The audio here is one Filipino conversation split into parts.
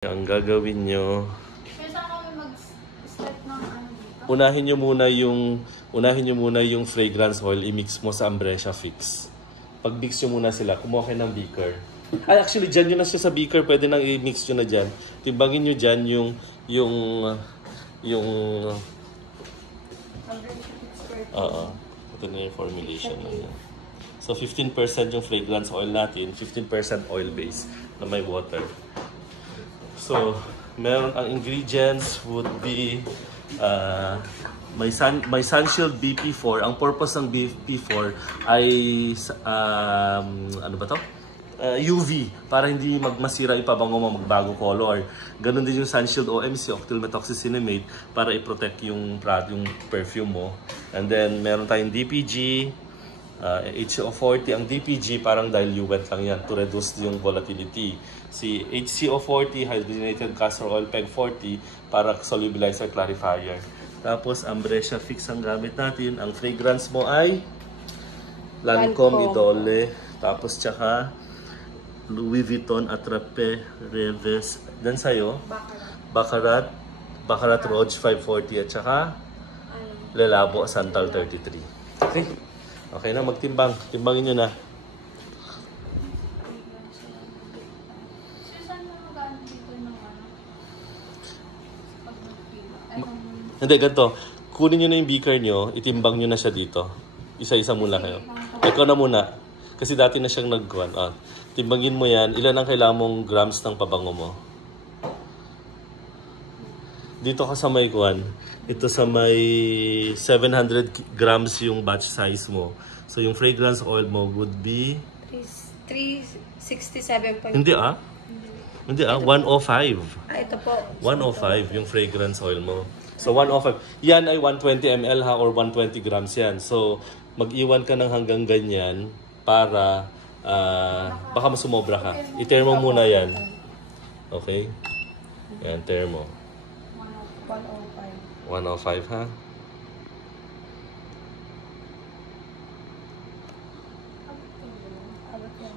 Ang gagawin nyo, Saan kami mag-start ng ano dito? unahin nyo muna yung fragrance oil, i-mix mo sa Ambresia Fix. Pag-mix nyo muna sila, kumuha kayo ng beaker. Ay, actually, dyan nyo na siya sa beaker, pwede nang i-mix nyo na dyan. Timbangin nyo dyan ito na yung formulation na yan. So, 15% yung fragrance oil natin, 15% oil base na may water. So, meron ang ingredients would be may Sunshield BP4. Ang purpose ng BP4 ay ano ba to? UV para hindi masira yung pabango mo, magbago color. Ganon din yung Sunshield OMC, octylmethoxycinnamate, para i-protect yung perfume mo. And then meron tayong DPG, HCO40. Ang DPG parang diluent lang yan to reduce yung volatility. Si HCO40, hydrogenated castor oil PEG 40, para solubilizer clarifier. Tapos Ambresia Fix ang gamit natin. Ang fragrance mo ay Lancome Idole. Tapos tsaka Louis Vuitton Attrape Reves. Dan sa'yo Baccarat Rouge 540 at tsaka Le Labo Santal 33. Okay. Okay na, magtimbang. Timbangin nyo na. Saan na mag-ano dito ng ano? Hindi, ganito. Kunin nyo na yung beaker nyo, itimbang nyo na siya dito. Isa-isa muna kayo. Ikaw na muna. Kasi dati na siyang nag-guan. Timbangin mo yan. Ilan ang kailangan mong grams ng pabango mo? Dito ka sa may guan. Ito sa may 700 grams yung batch size mo. So yung fragrance oil mo would be 367. Hindi 105. Ito po. 105 yung fragrance oil mo. So 105. Yan ay 120 ml ha, or 120 grams yan. So mag-iwan ka ng hanggang ganyan para baka masumobra ka. I-thermo muna yan. Okay? Yan, thermo. 105 ha.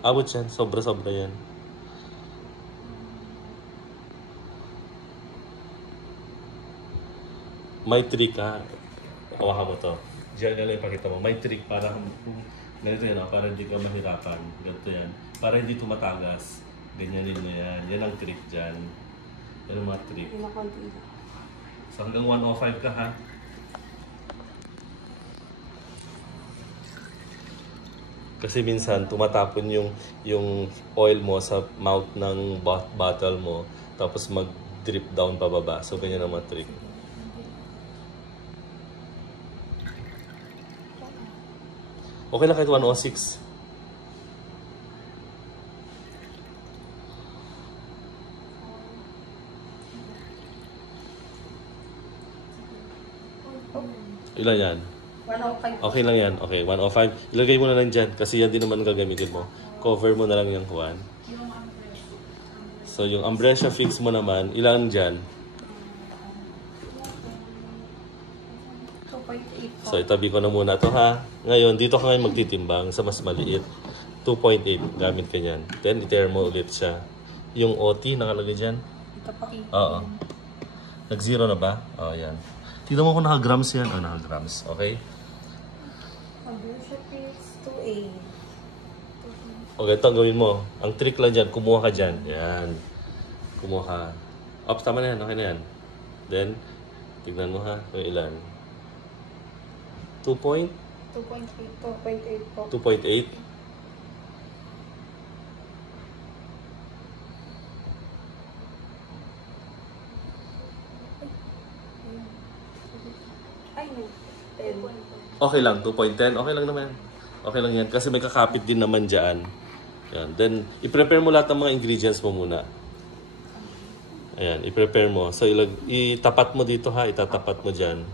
Abot yan. Sobra-sobra yan. May trick ha. Hawakan mo to. Diyan na lang ipakita mo. May trick para ganito yan, para hindi ka mahirapan. Ganito yan. Para hindi tumatagas. Ganyanin mo yan. Yan ang trick dyan. Yan ang mga trick. So hanggang 105 ka ha. Kasi minsan tumatapon yung oil mo sa mouth ng bottle mo, tapos mag-drip down pababa. So ganyan ang mga trick. Okay lang kahit 106. Ilan yan? 105. Okay lang yan. Okay, 105. Ilagay mo na lang dyan kasi yan din naman gagamitin mo. Cover mo na lang yung kuwan. So yung Ambresia Fix mo naman, ilan dyan? 2.8. So itabi ko na muna to ha. Ngayon, dito ka ngayon magtitimbang sa mas maliit. 2.8 gamit ka yan. Then i-thermo ulit siya. Yung OT nakalagay dyan? Ito pa. Oo. Nag-zero na ba? Oo, yan. Tignan mo kung naka-grams yan. Naka-grams. Okay? Ambresia Fix 2A. Okay, ito ang gawin mo. Ang trick lang dyan, kumuha ka dyan. Yan. Kumuha ka. Tama na yan. Okay na yan. Then, tignan mo ha. Kung ilan. 2.8 po. 2.8. Okay lang, 2.10. Okay lang naman. Okay lang yan. Kasi may kakapit din naman dyan. Yan. Then, i-prepare mo lahat ng mga ingredients mo muna. Ayan, i-prepare mo. So, itapat mo dito ha. Itatapat mo dyan.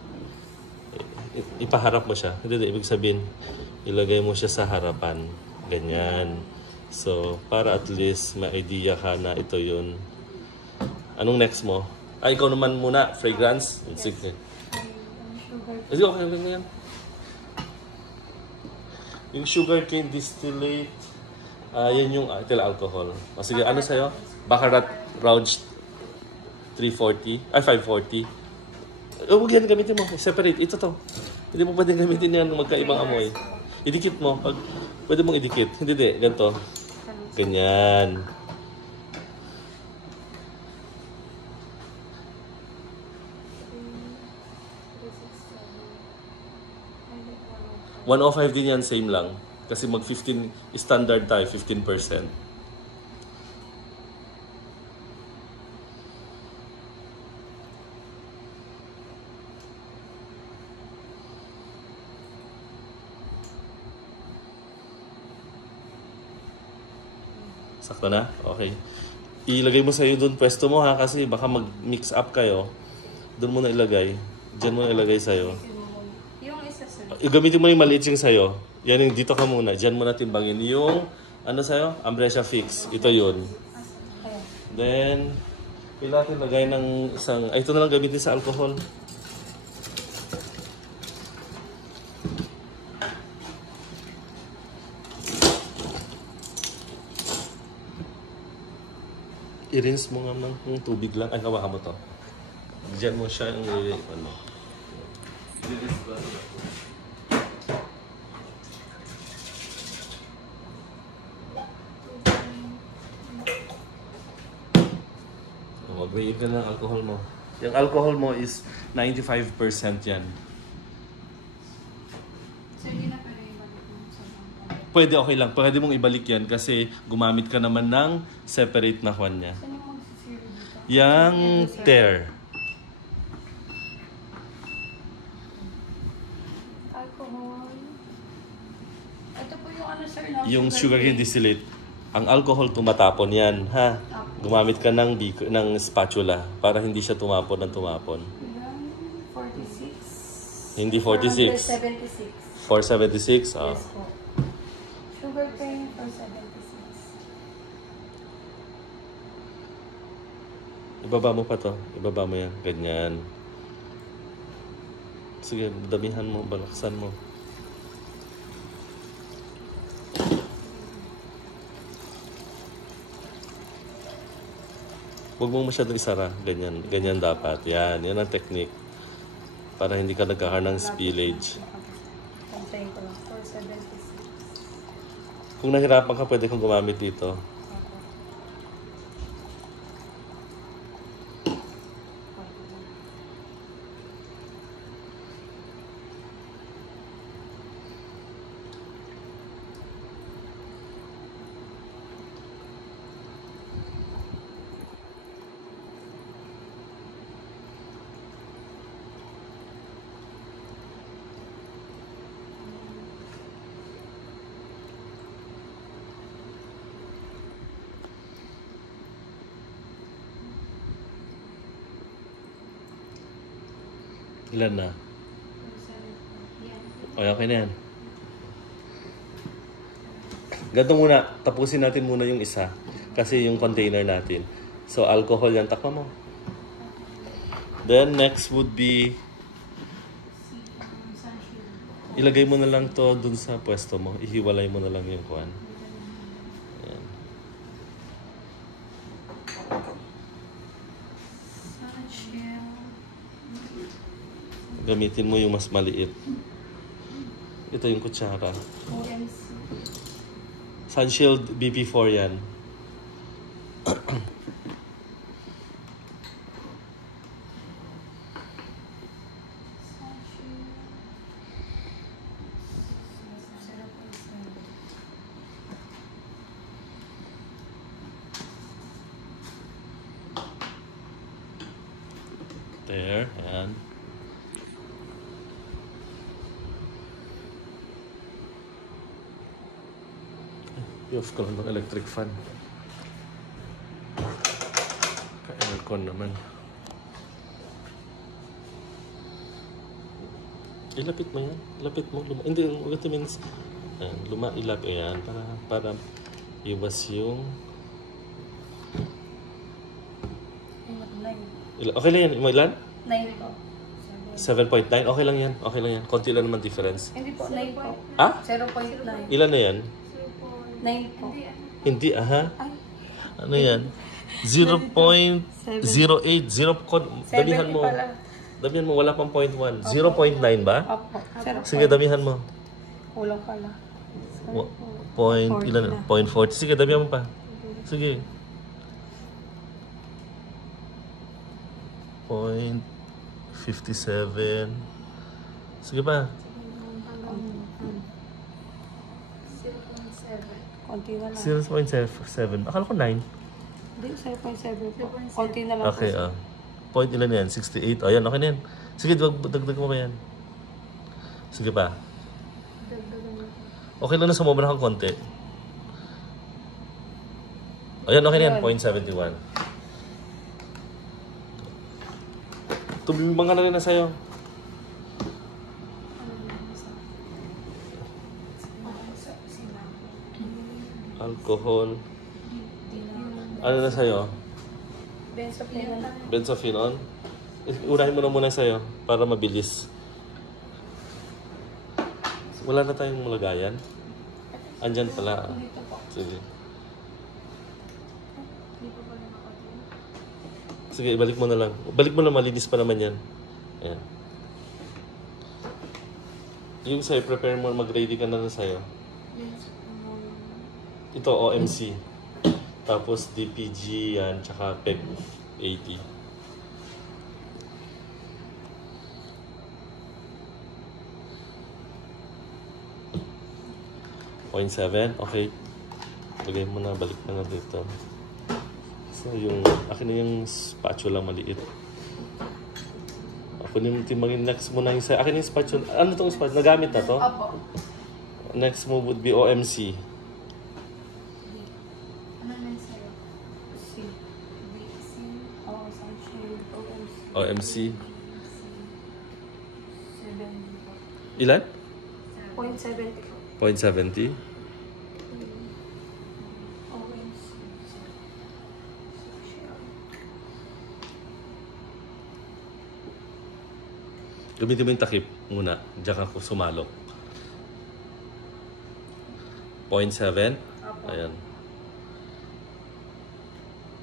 Ipaharap mo siya. Hindi, ibig sabihin, ilagay mo siya sa harapan. Ganyan. So, para at least may idea ka na ito yun. Anong next mo? Ikaw naman muna. Fragrance? Sige. Sige, okay lang yan. Yung sugarcane distillate, yan yung ethyl alcohol. Sige, ano sa'yo? Baccarat Rouge 340. Ay, 540. Oh, huwag yan, gamitin mo. Separate. Ito to. Hindi mo pwedeng gamitin yan ng magkaibang amoy. Idikit mo. Pwede mong idikit. Hindi, ganito. Ganyan. $105 din yan, same lang. Kasi mag-15, standard tayo, 15%. Sakto na? Okay. Ilagay mo sa'yo doon, pwesto mo ha, kasi baka mag-mix up kayo. Doon mo na ilagay. Diyan mo na ilagay sa'yo. Yung isa sir. Gamitin mo yung maliit yung sa'yo. Yan yung dito ka muna. Diyan mo na timbangin. Yung, ano sa'yo? Ambrescia Fix. Ito yun. Then, kailangan lagay ng isang, ay ito na lang gamitin sa alcohol. I-rinse mo nga ng tubig lang. Ay, hawakan mo to. Diyan mo siya yung ano. I-rinse ba? Mag-weight ka ng alcohol mo. Yung alcohol mo is 95% yan. So, hindi na pwede ibalik mo sa bangko. Pwede, okay lang. Pwede mong ibalik yan kasi gumamit ka naman ng separate na kwan niya. Saan yung magsisiro dito? Yang tear. Alcohol. Ito po yung ano sir, no? Yung sugarcane distillate. Ang alcohol tumatapon yan, ha? Gumamit ka ng spatula para hindi siya tumapon ng tumapon. 46. Hindi 46. 476. 476? Ah. Yes po. Sugar cane 476. Ibaba mo pa to. Ibaba mo yan. Ganyan. Sige, damihan mo. Balaksan mo. Huwag mo masyadong isara. Ganyan. Ganyan dapat. Yan. Yan ang technique. Para hindi ka nagkakaroon ng spillage. Contain ko lang. 476. Kung nahirapan ka, pwede kong gumamit dito. Ilan na? Okay na yan. Ganito muna. Tapusin natin muna yung isa. Kasi yung container natin. So, alcohol yan. Takpa mo. Then, next would be ilagay mo na lang to dun sa pwesto mo. Ihiwalay mo na lang yung kuwan. Ayan. Gamitin mo yung mas maliit. Ito yung kutsara. OMC. Sunshield BP4 yan. There, yan. I-off ko lang ng electric fan. Ka-aircon naman. Ilapit mo yan. Ilapit mo. Hindi, ito means ilap yan para iwas yung... Okay lang yan. Ilan? 9 po. 7.9? Okay lang yan. Okay lang yan. Konti lang naman difference. Hindi po, 9 po. Ha? 0.9. Ilan na yan? 9 po. Hindi, aha. Ay, Ano yan? 0.08. Damihan mo. pala. Damihan mo, wala pang 0.1. 0.9 ba? Opo. Sige, damihan mo. Kulang pala. Point, 40 ilan? na. 0.40. Sige, damihan mo pa. Sige. 0.57. Sige pa. 0.7. Konti na lang. 0.7. Akala ko 9. Hindi, 0.7 po. Konti na lang Okay, po. Point ilan yan? 68. Ayan, okay na yan. Sige, dagdag mo ba yan? Sige pa. Okay lang na sumobra kang konti. Ayan, okay na yan. 0.71. Tumimbang ka na rin na sa'yo. Alcohol. Ano na sa'yo? Benzophenone. Urahin mo na muna sa'yo para mabilis. Wala na tayong lagayan. Andyan pala. Sige. Sige, ibalik mo na lang. Balik mo na, malinis pa naman yan. Ayan. Yung sa'yo, prepare mo, mag-ready ka na sa'yo. Ito, OMC. Tapos DPG yan, tsaka PEG 80. .7, okay. Lagay mo na, balik na nga dito. So yung, akin na yung spatula maliit. Ako yung timangin, next mo na yung akin yung spatula. Ano itong spatula? Nagamit na to? Opo. Next move would be OMC. Ano na sa'yo? C. Oh, sunshade. OMC. 7. Ilan? 0.70. 0.70. Gamitin mo yung takip muna. Diyan ka sumalok. 0.7. Ayan.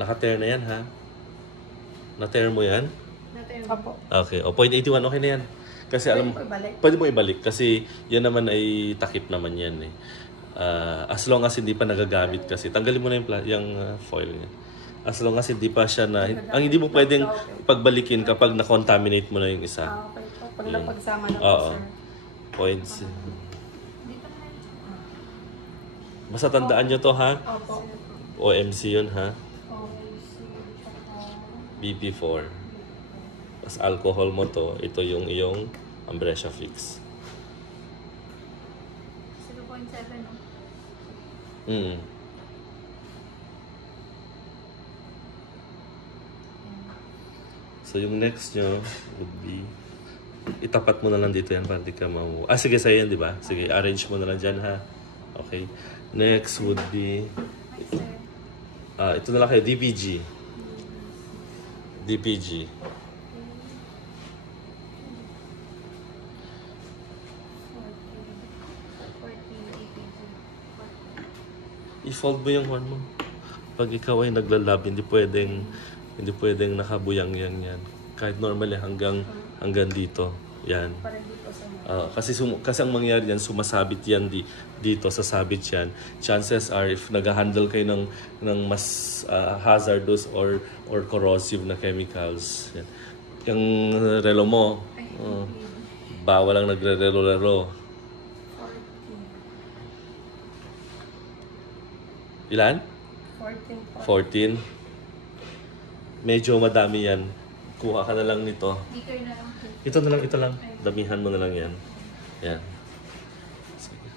Naka-tear na yan, ha? Na-tear mo yan? Opo. Okay. O, 0.81. Okay na yan. Kasi alam mo, pwede mo ibalik. Kasi yan naman ay takip naman yan, eh. As long as hindi pa nagagamit kasi. Tanggalin mo na yung foil niya. As long as hindi pa siya na... Ang hindi mo pwedeng pagbalikin kapag na-contaminate mo na yung isa. Okay po. Pag napagsama na po, Oo. sir. Points. Basta tandaan nyo to, ha? Opo. OMC yun, ha? OMC. BP4. Tapos alcohol mo to. Ito yung iyong Ambresia Fix. 0.7, no? So yung next nyo would be itapat mo na lang dito yan para di ka sige, sa'yo yan, di ba? Sige, arrange mo na lang dyan, ha? Okay. Next would be ito na lang kayo, DPG. DPG. I-fold mo yung horn mo. Pag ikaw ay naglalab, hindi pwedeng nakabuyang yan. Kahit normally hanggang dito. Yan. Kasi ang mangyayari yan, sumasabit yan dito, sasabit yan. Chances are, if nag-handle kayo ng mas hazardous or corrosive na chemicals, yan. Yung relo mo, bawal ang nagre-relo-relo. 14. Ilan? 14. 14. Medyo madami yan. Kuha ka na lang nito. Bigger na lang. Ito lang. Damihan mo na lang yan. Yan. Sige.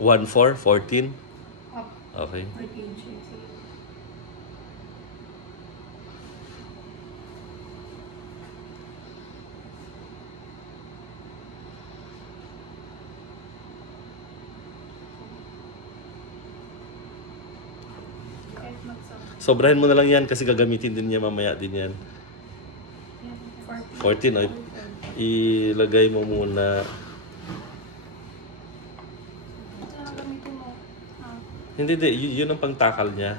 One, 4, 14. Okay. 14. Sobrahin mo na lang yan kasi gagamitin din niya mamaya din yan. 14. 14, no? Ilagay mo muna. Ito lang gamitin mo. Hindi, yun ang pangtakal niya.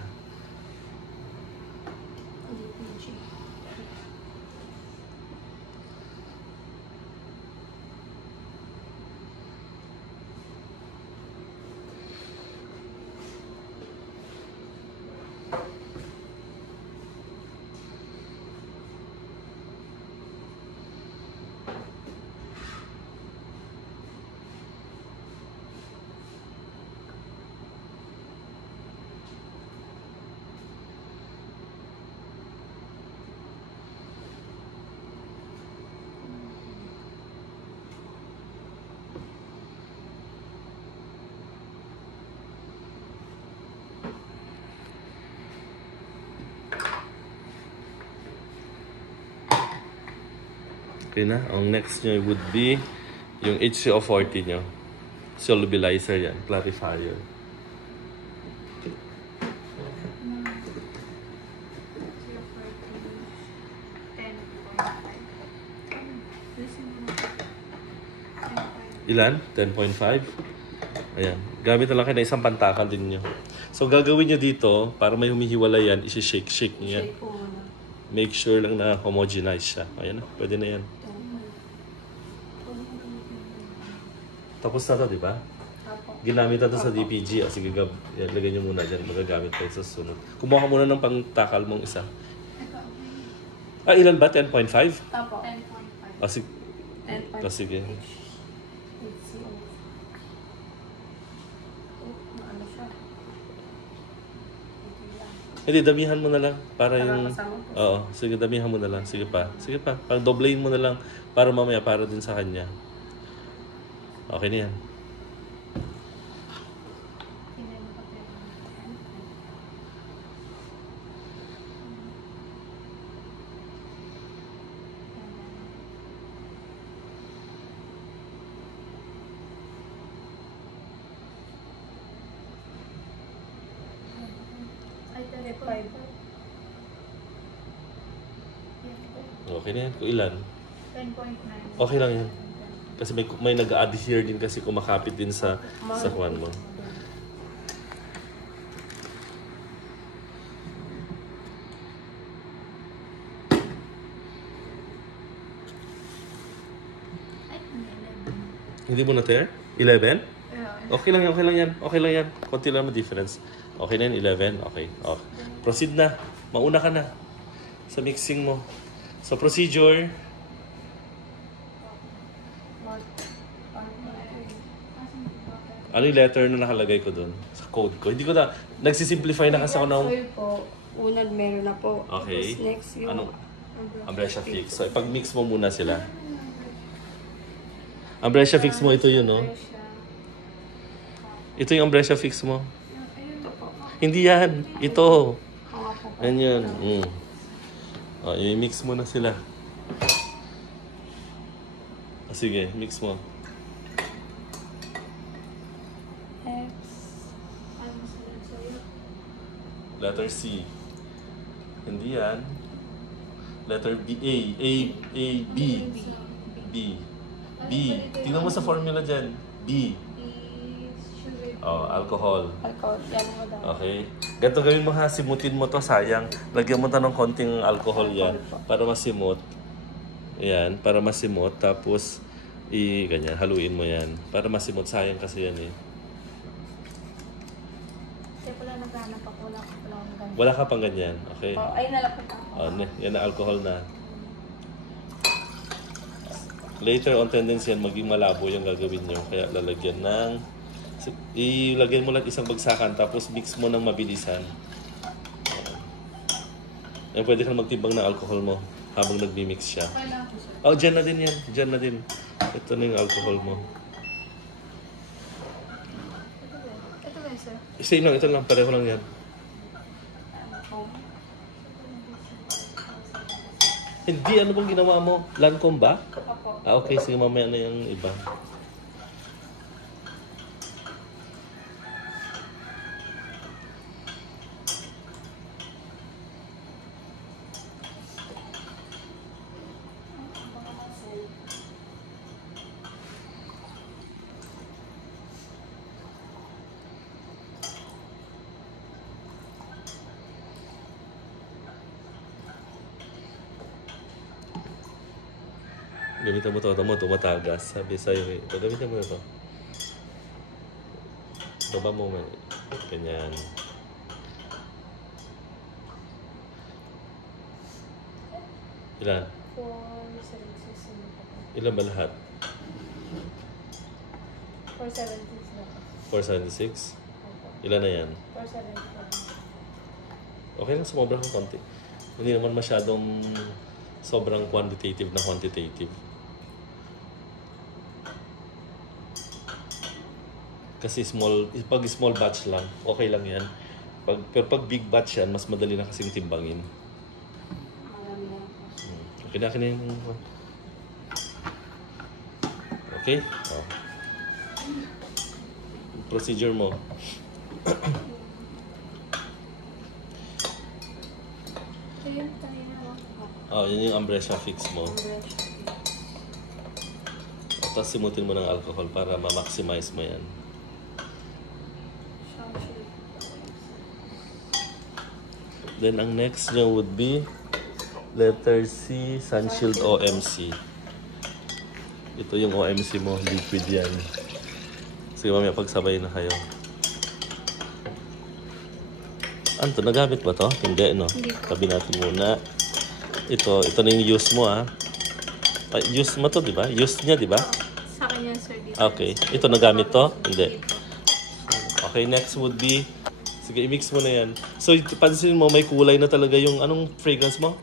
DPG. Okay na. Ang next nyo would be yung HCO40 nyo. Solubilizer yan. Clarifier. Ilan? 10.5? Ayan. Gamit na lang kayo ng isang pantakal din nyo. So, gagawin nyo dito, para may humihiwalay yan, isi-shake nyo yan. Shake po muna. Make sure lang na homogenize siya. Ayan na. Pwede na yan. Tapos na to, di ba? Apo. Ginamit na to sa DPG. O, sige, lagay nyo muna dyan. Magagamit tayo sa sunod. Kumuha ka muna ng pangtakal mong isa. Ah, ilan ba? 10.5? Apo. 10.5. O, sige. 10.5. O, sige. HCO. Ano siya? Hindi, damihan mo na lang. Para Para yung... kasama po. Oo, sige, damihan mo na lang. Sige pa. Sige pa. Pag-doblein mo na lang. Para mamaya, para din sa kanya. Okay na yan. Ay, 10.5. Okay na yan. Kung ilan. 10.9. Okay lang yan. Kasi may nag-adhere din kasi kumakapit din sa kwan mo. Hindi mo na tear? 11? Okay lang yan, okay lang yan. Okay lang yan. Konti lang mo difference. Okay na yan, 11. Okay. Okay. Proceed na. Mauna ka na sa mixing mo. So, procedure. Ano yung letter na nakalagay ko doon? Sa code ko. Hindi ko na, nagsisimplify na kasi ako ng... Soy po, unang meron na po. Okay. Tapos next yung... Anong? Ambrescia fix. So, ipag-mix mo muna sila. Ambrescia fix mo, ito yun, no? Ito yung ambrescia fix mo. Ito po. Hindi yan. Ito. Mga po. Yan yun. O, i-mix mo na sila. O, sige, mix mo. X. Ano sila sa'yo? Letter C. Hindi yan. Letter B. A, B. B. B. Tingnan mo sa formula dyan. B. Oh, alcohol. Alcohol. Yan mo daw. Okay. Ganito gawin mo ha. Simutin mo to. Sayang. Lagyan mo to ng konting alcohol yan. Para masimot. Ayan. Para masimot. Tapos, ganyan. Haluin mo yan. Para masimot. Sayang kasi yan eh. Kasi pala naghanap ako. Wala ko pala akong ganyan. Wala ka pang ganyan. Okay. Oh, ay, nalapot ako. Oh, yan na alcohol na. Later on tendency yan, maging malabo yung gagawin nyo. Kaya lalagyan ng... Ilagay mo lang isang bagsakan tapos mix mo ng mabilisan. Yan, pwede kang magtimbang ng alcohol mo habang nagmi-mix siya. Oh, dyan na din yan. Dyan na din. Ito na yung alcohol mo. Ito ba yun, sir? Same lang. Ito lang. Pareho lang yan. Hindi. Ano bang ginawa mo? Lancome ba? Opo. Ah, okay. Sige, mamaya na yung iba. Gamitan mo to. Ito mo, tumatagas. Sabi sa'yo eh. Ito, gamitan mo na to. Baba mo. Ganyan. Ilan? 476. Ilan ba lahat? 476 na. 476? Ilan na yan? 474. Okay lang, sumobra ng konti. Hindi naman masyadong sobrang quantitative na quantitative. Kasi pag small batch lang, okay lang yan. Pero pag big batch yan, mas madali na kasing timbangin. Marami na. Okay na, akin na yung... Okay? Oh. Procedure mo. Ayun, tayo na. Oh, yun yung ambrescia fix mo. Tapos simutin mo ng alcohol para ma-maximize mo yan. Then, ang next nyo would be letter C, Sunshield OMC. Ito yung OMC mo, liquid yan. Sige, mamaya pagsabay na kayo. Ano to? Nagamit ba to? Hindi, no? Tabi natin muna. Ito na yung use mo, ha? Ay, use mo to, di ba? Use niya, di ba? Sa akin yan, sir. Dito. Okay. Ito nagamit to? Hindi. Okay, next would be... Sige, i-mix mo na yan. So, pansin mo, may kulay na talaga yung... Anong fragrance mo?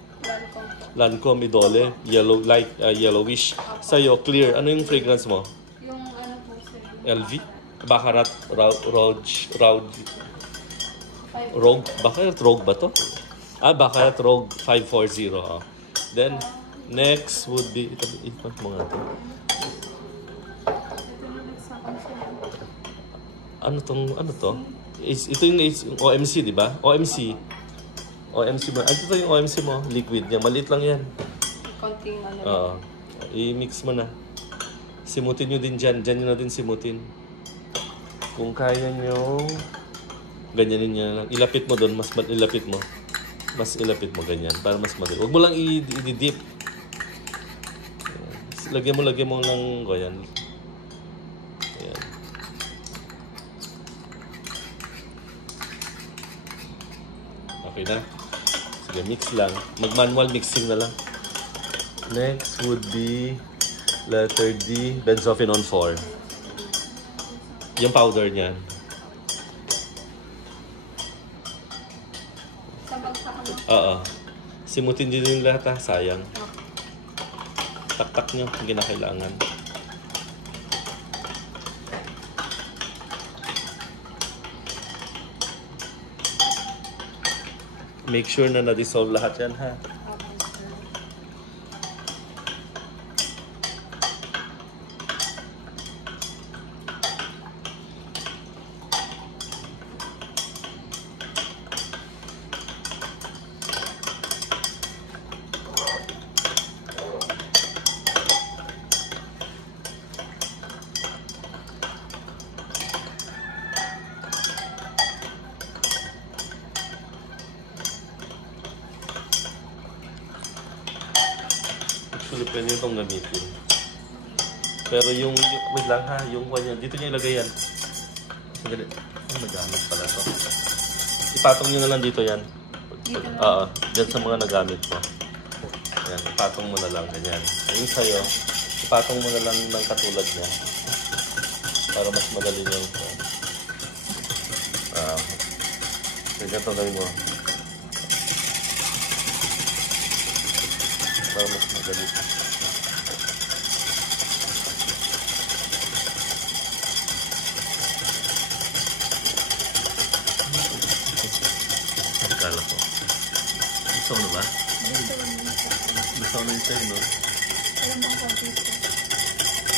Lancome Idole. Yellow, light, yellowish. Sa'yo, clear. Ano yung fragrance mo? Yung ano po, sir. LV? Baccarat Rogue? Baccarat Rogue ba to? Baccarat Rogue 540. Oh. Then, next would be... Ito mo nga to. Ano to? Ito yung OMC, di ba? OMC mo. Ito yung OMC mo. Liquid niya. Maliit lang yan. Konting ano. Oo. I-mix mo na. Simutin nyo din dyan. Dyan nyo na din simutin. Kung kaya nyo, ganyanin nyo lang. Ilapit mo doon. Mas ilapit mo. Ilapit mo ganyan. Para mas madali. Huwag mo lang i-dip. Lagyan mo ng ganyan. Ayan. Okay na. Sige, mix lang. Mag-manual mixing na lang. Next would be letter D, Benzophenone 4. Yung powder niyan. Oo. Simutin din yung lahat, ha? Sayang. Tak-tak nyo. Hindi na kailangan. Make sure na na-dissolve lahat yan, ha? Actually, pwede itong gamitin. Pero yung wait lang ha, yung kanya, dito niya ilagay yan. Sandali. Nagamit pala to. Ipatong nyo na lang dito yan. Oo, dyan sa mga nagamit mo. Ayan, ipatong mo na lang, ganyan. Yung sa'yo, ipatong mo na lang ng katulad niya. Para mas madali nyo. Ganyan ito gawin mo. Para mas madali. Ang kala ko. Gusto mo na ba? Gusto mo na yung sa'yo, no? Alam bang konti ko?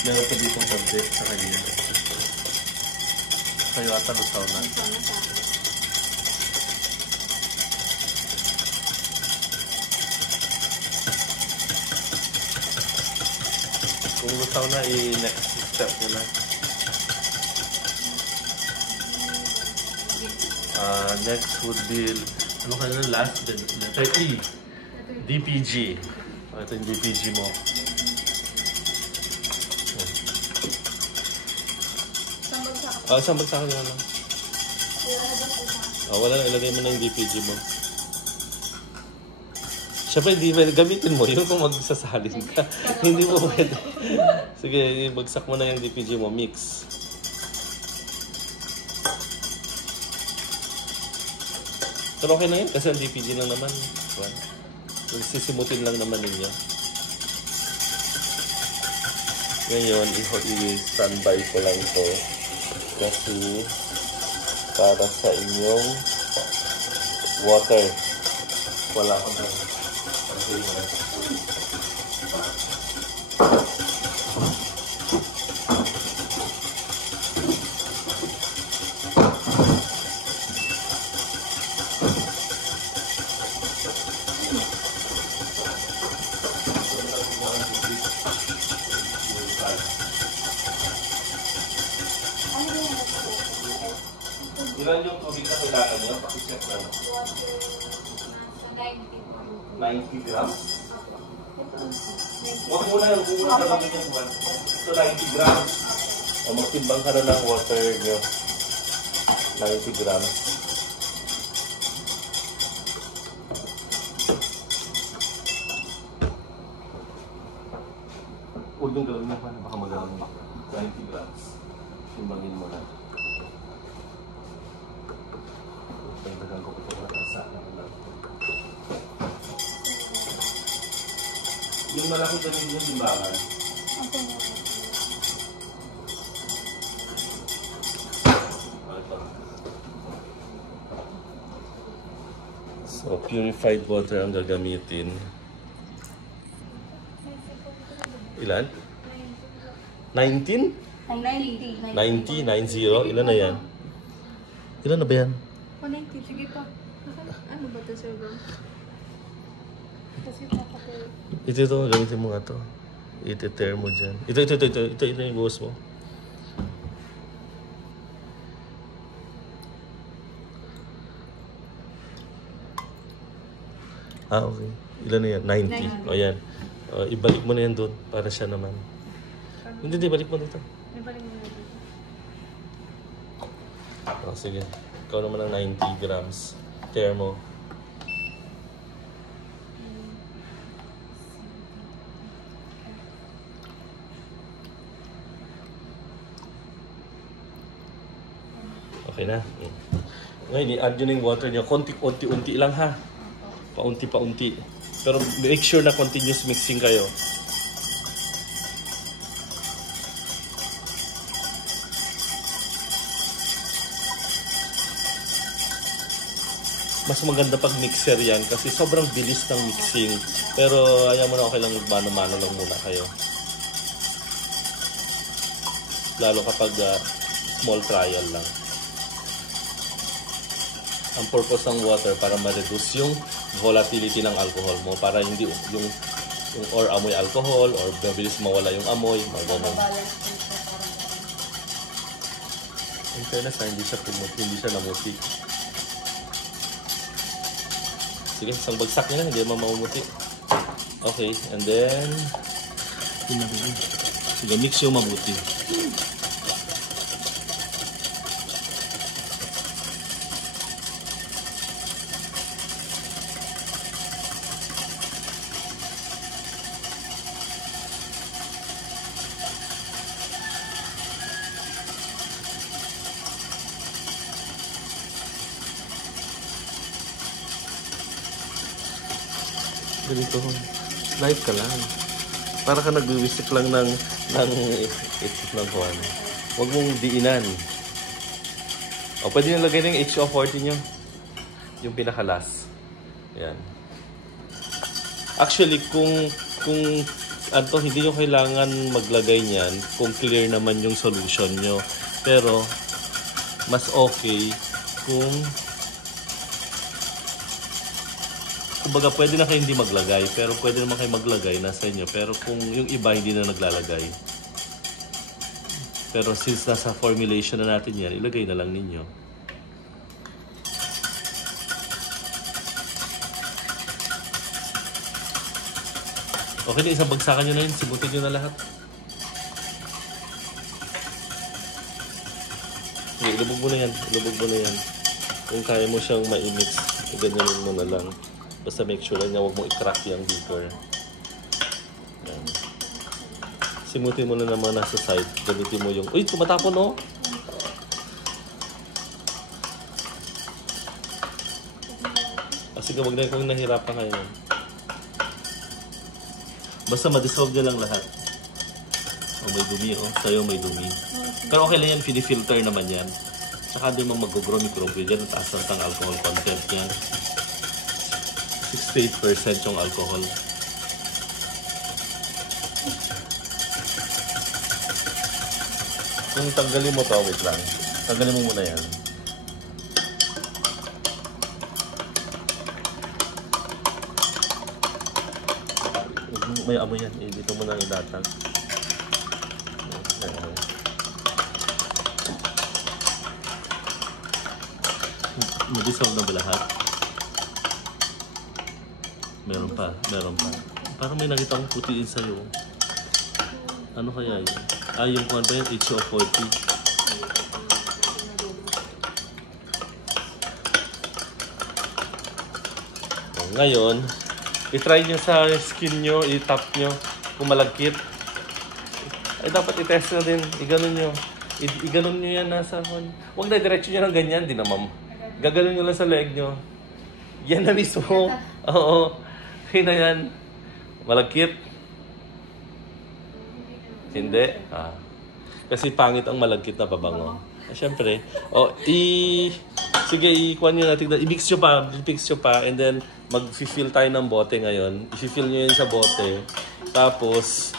Meron pa dito konti sa kanya. Sa'yo ata gusto na. Kung gusto na, i-next step nyo na. Next would be, ano ka na last? Letter E. DPG. Ito yung DPG mo. Isang bagsakan nyo lang. Wala na, ilagay mo na yung DPG mo. Siyempre, hindi pwede gamitin mo yun kung magsasalin ka. Hindi mo pwede. Sige, bagsak mo na yung DPG mo. Mix. Pero okay na yun kasi ang DPG lang naman. Sisimutin lang naman ninyo. Ngayon, i-standby ko lang to kasi para sa inyong water. Wala akong ilan yung tubig na kailangan nyo? Pakicheck na. 90 grams? Huwag muna gagawin yung 1. So 90 grams. O magtimbang ka na ng water nyo. 90 grams. Huwag yung gawin na pa. Baka magawin mo. 90 grams. Timbangin mo na. Pagdagan ko ito na sa lang. Yung malaki ganun yung timbangan. So, purified water ang gagamitin. Ilan? 19? 90. 90? 90? Ilan na yan? Ilan na ba yan? 190. Sige pa. Ano ba ito, sir? Kasi papatay. Ito, gamitin mo nga ito. Iti-tear mo dyan. Ito yung buhos mo. Okay. Ilan na yan? 90. O yan. Ibalik mo na yan doon para siya naman. Hindi, balik mo dito. Ibalik mo na dito. Sige. Ikaw naman ang 90 grams. Tear mo. Okay na. Ngayon, i-add nyo na yung water nyo. Konti-unti lang ha. Paunti-paunti. Pero make sure na continuous mixing kayo. Mas maganda pag mixer yan kasi sobrang bilis ng mixing. Pero ayaw mo na, okay lang magmano-mano lang muna kayo. Lalo kapag small trial lang. Ang purpose ng water para ma-reduce yung volatility ng alcohol mo. Para hindi yung or amoy alcohol or mabilis mawala yung amoy. Magandang. In fairness na hindi siya namuti. Sige, isang bagsak nyo na, hindi naman mamumuti. Okay, and then sige, mix yung mabuti. Ganito, live ka lang. Para ka nag-wisik lang ng kuwan. Huwag mong diinan. O, pwede nilagay na yung HO40 nyo. Yung pinakalas. Yan. Actually, kung hindi nyo kailangan maglagay niyan, kung clear naman yung solution nyo. Pero, mas okay kung kumbaga, pwede na kayo hindi maglagay, pero pwede naman kayo maglagay, nasa inyo. Pero kung yung iba hindi na naglalagay. Pero since nasa formulation na natin yan, ilagay na lang ninyo. Okay na, isang bagsakan nyo na yun. Sibutin nyo na lahat. Sige, ilubog mo na yan. Ilubog mo na yan. Kung kaya mo siyang ma-mix, ganyanin mo na lang. Basta make sure lang niya, huwag mo i-crack yung beaker. Yan. Simutin mo na naman nasa side. Gamitin mo yung... Uy, tumatapon oh! Sige, huwag na kung nahirapan kayo. Basta ma-dissolve niya lang lahat. Oh, may dumi oh. Sa'yo may dumi. Pero okay lang yan, filter naman yan. Saka din mo mag-grow microbe dyan at asal ang alcohol content niya. 68% yung alcohol. Kung tanggalin mo to, wait lang. Tanggalin mo muna yan. May amoy yan. Dito mo na ilatag. Madissolve na ba lahat? Meron pa. Meron pa. Parang may nakita akong putiin sa'yo. Ano kaya yun? Ah, yung kung ano ba yan? HO40. Ngayon, i-try nyo sa skin nyo, i-tap nyo kung malagkit. Ay, dapat i-test na din. I-ganon nyo. I-ganon nyo yan nasa... Huwag na, diretso nyo ng ganyan. Di na, ma'am. Gaganon nyo lang sa leg nyo. Yan na mismo. Oo. Kaya na yan. Malagkit. Hindi. Ah. Kasi pangit ang malagkit na pabango. Ah, syempre. O, sige, i-kuhan nyo natin. I-mix nyo pa. I-mix nyo pa. And then, mag-fill tayo ng bote ngayon. I-fill nyo yun sa bote. Tapos,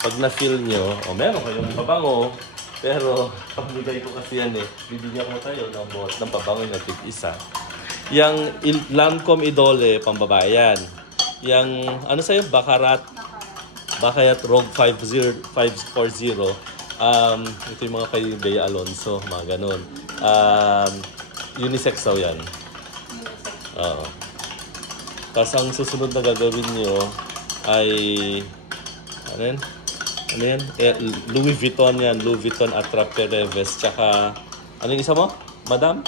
pag na-fill nyo, meron kayong pabango. Pero, pagbigay ko kasi yan bibigyan ko tayo ng bote ng pabango na tig-isa. Yang Lancome Idole, pambabae yan. Yang, ano sa'yo? Baccarat Rogue 540. Ito yung mga kay Bea Alonso, mga ganun. Unisex daw yan. Oo. Tapos ang susunod na gagawin nyo ay ano yan? Ano yan? Louis Vuitton yan. Louis Vuitton Attrape Reves. Tsaka, ano yung isa mo? Madam?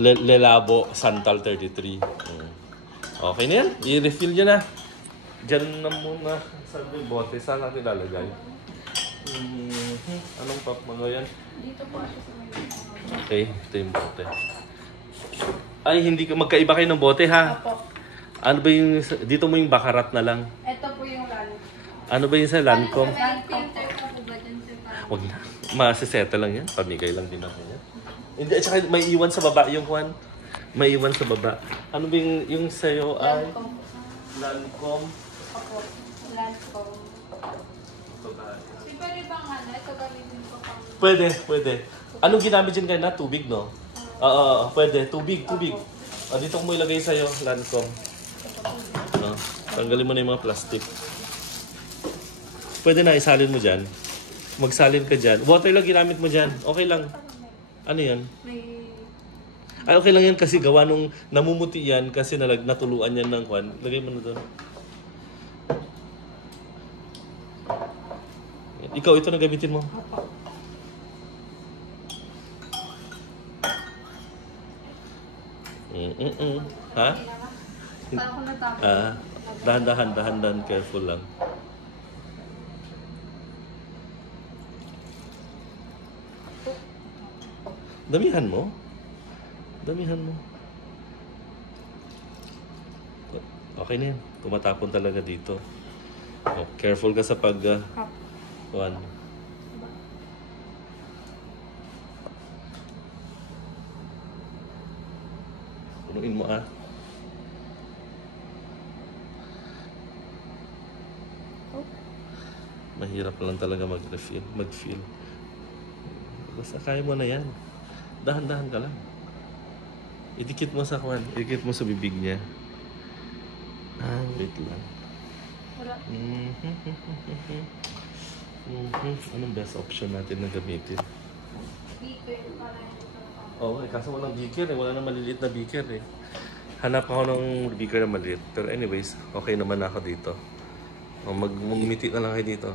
Lelabo Santal 33. Okay na yan. I-refill nyo na. Diyan na muna sa bote. Saan natin lalagay? Anong pop mo yan? Dito po siya sa may... Okay, ito yung bote. Ay, hindi ka magkaiba kayo ng bote ha? Opo. Ano ba yung... Dito mo yung Baccarat na lang. Ito po yung Lancome. Ano ba yung sa Lancome? Filter pa po ba dyan sir? Huwag na. Masiseta lang yan. Pamigay lang din ako yan. Hindi, at saka may iwan sa baba yung Juan. May iwan sa baba. Ano ba yung sa'yo ay... Lancome. Opo. Lancome. Pwede bang ano? Ito gamitin ko pang... Pwede. Anong ginamit dyan kayo na? Tubig, no? Pwede. Tubig. Dito ko mo ilagay sa'yo, Lancome. No? Tanggalin mo na yung mga plastic. Pwede na, isalin mo dyan. Magsalin ka dyan. Water lang ginamit mo dyan. Okay lang. Ano yan? Ay, okay lang yan kasi gawa nung namumuti yan kasi natuluan yan ng kwan. Lagay mo na doon. Ikaw, ito na gamitin mo. Ha? Dahan-dahan, careful lang. Damihan mo. Okay na yan. Tumatapon talaga dito. Oh, careful ka sa Juan. Punuin mo Mahirap lang talaga mag-fill. Basta kaya mo na yan. Dahan-dahan ka lang. Idikit mo sa Juan. Idikit mo sa bibig niya. Wait lang. Anong best option natin na gamitin? Beaker para Oo, kaso walang beaker Wala na maliliit na beaker Hanap ako ng beaker na maliit. Pero anyways, okay naman ako dito. O, magumiti na lang kayo dito.